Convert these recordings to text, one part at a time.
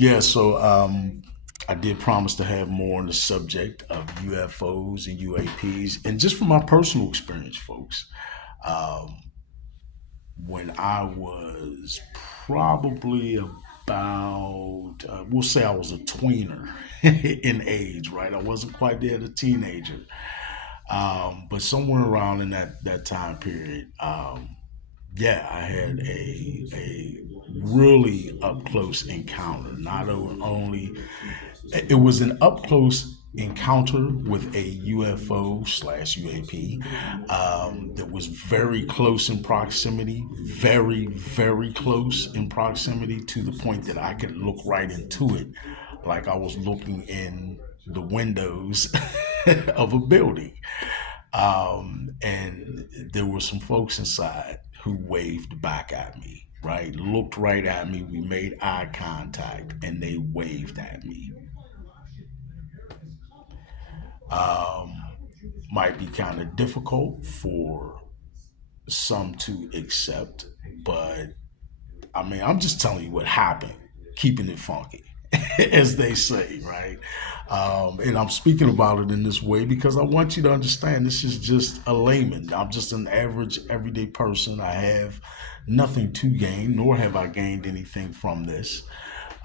Yeah, so I did promise to have more on the subject of UFOs and UAPs, and just from my personal experience, folks. Um, when I was probably about, we'll say I was a tweener in age, right? I wasn't quite there, a teenager, but somewhere around in that time period. Yeah, I had a really up close encounter. Not only it was an up close encounter with a UFO slash UAP that was very close in proximity, very close in proximity to the point that I could look right into it, like I was looking in the windows of a building. And there were some folks inside who waved back at me, right? Looked right at me. We made eye contact and they waved at me. Um, might be kind of difficult for some to accept, but I mean, I'm just telling you what happened, keeping it funky, as they say, right? And I'm speaking about it in this way because I want you to understand this is just a layman. I'm just an average, everyday person. I have nothing to gain, nor have I gained anything from this.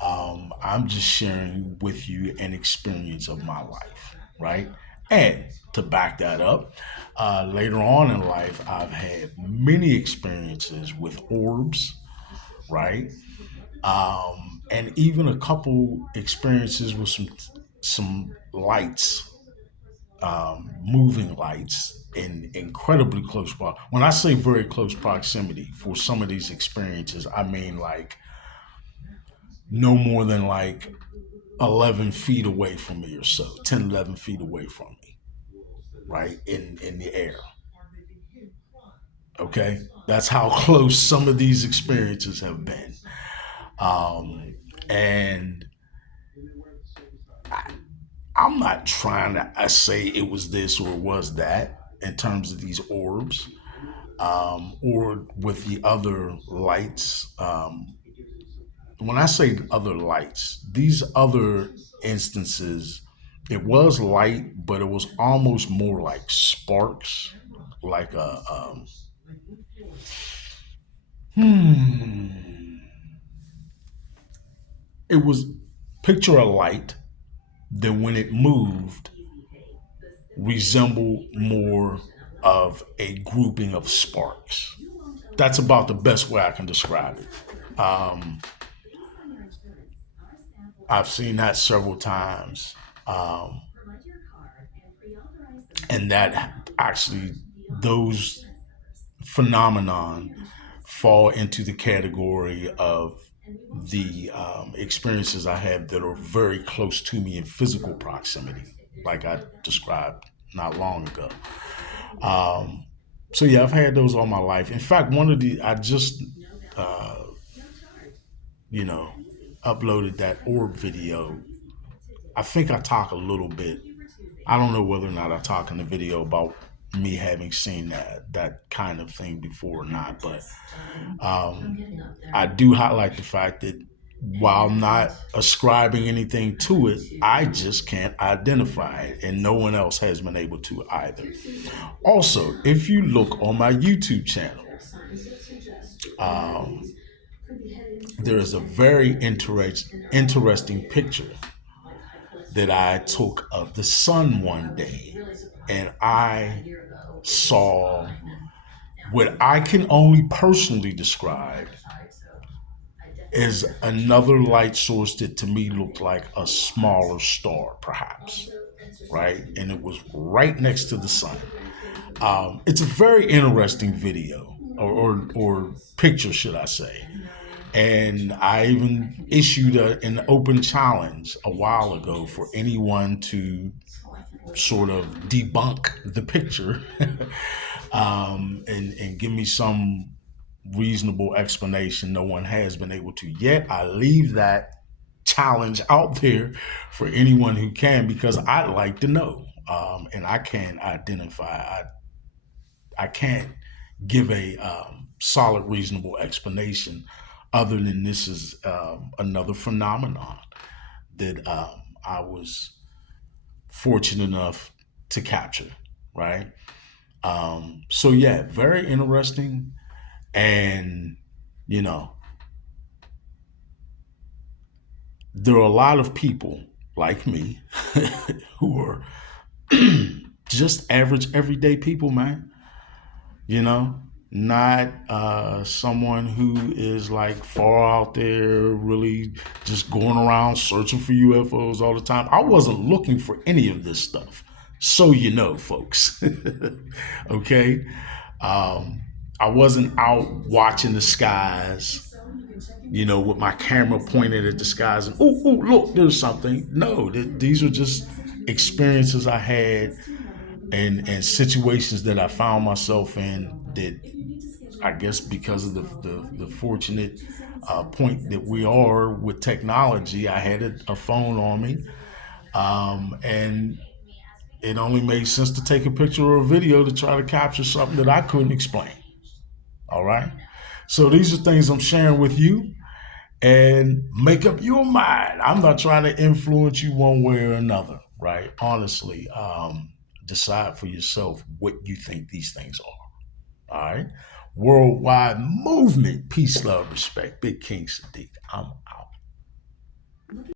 I'm just sharing with you an experience of my life, right? And to back that up, later on in life, I've had many experiences with orbs, right? And even a couple experiences with some lights, moving lights in incredibly close proximity. When I say very close proximity for some of these experiences, I mean like no more than like 11 feet away from me or so, 10, 11 feet away from me, right? In the air. Okay. That's how close some of these experiences have been. And I, I'm not trying to I say it was this or it was that in terms of these orbs, or with the other lights. When I say other lights, these other instances, it was light, but it was almost more like sparks, like a hmm. It was picture a light that when it moved resembled more of a grouping of sparks. That's about the best way I can describe it. I've seen that several times. Um, and that actually, those phenomenon fall into the category of the experiences I have that are very close to me in physical proximity, like I described not long ago. Um, so yeah, I've had those all my life. In fact, one of the I just uh, you know uploaded that orb video. I think I talk a little bit. I don't know whether or not I talk in the video about me having seen that kind of thing before or not, but I do highlight the fact that while not ascribing anything to it, I just can't identify it, and no one else has been able to either. Also, if you look on my YouTube channel, um, there is a very interesting picture that I took of the sun one day, and I saw what I can only personally describe as another light source that to me looked like a smaller star, perhaps, right? And it was right next to the sun. It's a very interesting video or picture, should I say. And I even issued an open challenge a while ago for anyone to sort of debunk the picture and give me some reasonable explanation. No one has been able to yet. I leave that challenge out there for anyone who can because I'd like to know. And I can't identify. I can't give a solid, reasonable explanation other than this is another phenomenon that I was fortunate enough to capture, right? So yeah, very interesting. And, you know, there are a lot of people like me who are just average, everyday people, man. You know, not someone who is like far out there, really just going around searching for UFOs all the time. I wasn't looking for any of this stuff. So, you know, folks. Okay. Um, I wasn't out watching the skies, you know, with my camera pointed at the skies and, oh, oh, look, there's something. No, these are just experiences I had and situations that I found myself in that I guess because of the fortunate point that we are with technology, I had a phone on me. And it only made sense to take a picture or a video to try to capture something that I couldn't explain. All right. So these are things I'm sharing with you and make up your mind. I'm not trying to influence you one way or another, right? Honestly, decide for yourself what you think these things are. All right. Worldwide movement, peace, love, respect. Big King Sadiq. I'm out.